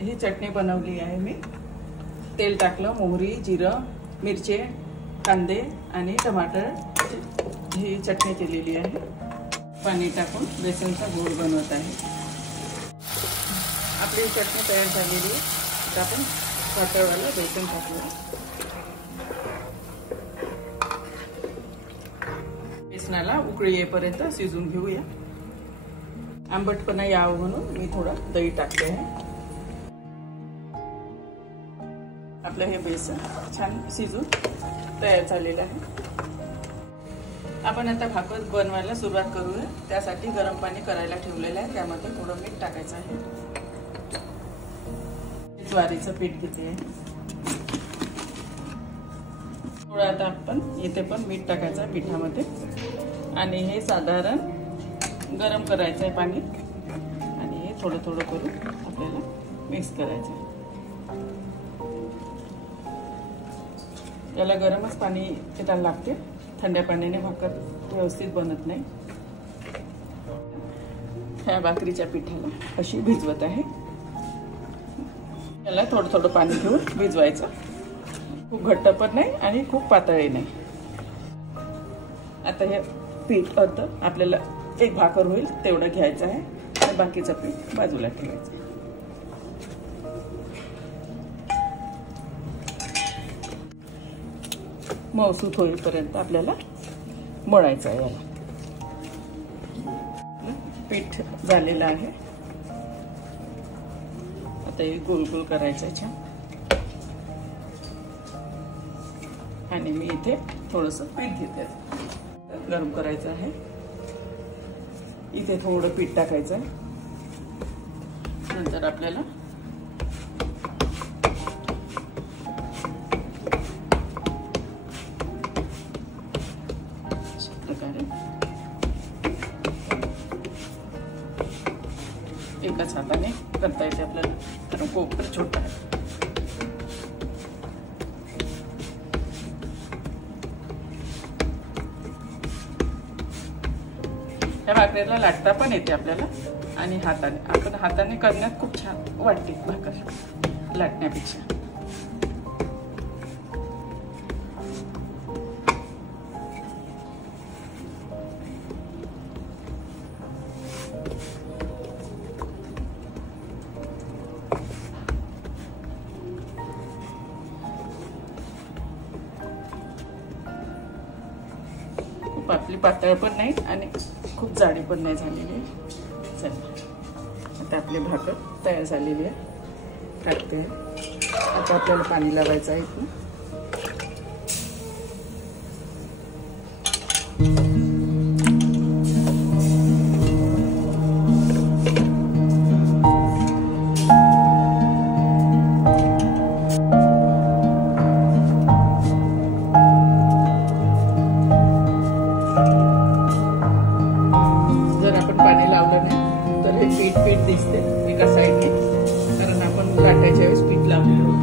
ही चटणी बनवली आहे मी. तेल टाकलं, मोहरी, जिरं, मिरची, कांदे आणि टमाटर ही चटणी केलेली आहे. पाणी टाकून बेसनचा घोळ बनवत आहे. आपली चटणी तयार झालेली आहे. आता आपण पातळवाला बेसन टाकूया. बेसनाला उकळी येईपर्यंत शिजून घेऊया. आंबटपणा यावं म्हणून मी थोडं दही टाकते आहे. आपलं हे बेसन छान शिजून तयार झालेलं आहे. आपण आता भाकर बनवायला सुरुवात करूया. त्यासाठी गरम पाणी करायला ठेवलेलं आहे. त्यामध्ये थोडं मीठ टाकायचं आहे. ज्वारीचं पीठ घेते आहे. थोडं आता आपण इथे पण मीठ टाकायचं आहे पिठामध्ये आणि हे साधारण गरम करायचं आहे पाणी आणि हे थोडं थोडं करून आपल्याला मिक्स करायचं आहे. याला गरमच पाणी त्याला लागते. थंड्या पाण्याने भाकर व्यवस्थित बनत नाही. ह्या भाकरीच्या पिठाला अशी भिजवत आहे. याला थोडं थोडं पाणी घेऊन भिजवायचं. खूप घट्ट पण नाही आणि खूप पातळही नाही. आता हे पीठ अर्ध आपल्याला एक भाकर होईल तेवढं घ्यायचं आहे आणि बाकीचं पीठ बाजूला ठेवायचं. मऊसूत होईपर्यंत आपल्याला मळायचं आहे. याला पीठ झालेलं आहे. आता हे गोल गोल करायचं छान. आणि मी इथे थोडंसं पीठ घेते. गरम करायचं आहे. इथे थोडं पीठ टाकायचं आहे. नंतर आपल्याला एकाच हाताने करता येते आपल्याला, कारण कोपर छोटा आहे. ह्या भाकरीला लाटता पण येते आपल्याला आणि हाताने करण्यात खूप छान वाटते भाकर लाटण्यापेक्षा. आपली पातळ पण नाही आणि खूप जाडी पण नाही झालेली आहे. चला आता आपली भाकर तयार झालेली आहे. टाकते. आता आपल्याला पाणी लावायचं आहे. इथून पीठ दिसते एका साईडने, कारण आपण लाटायच्या वेळेस पीठ लावलेलं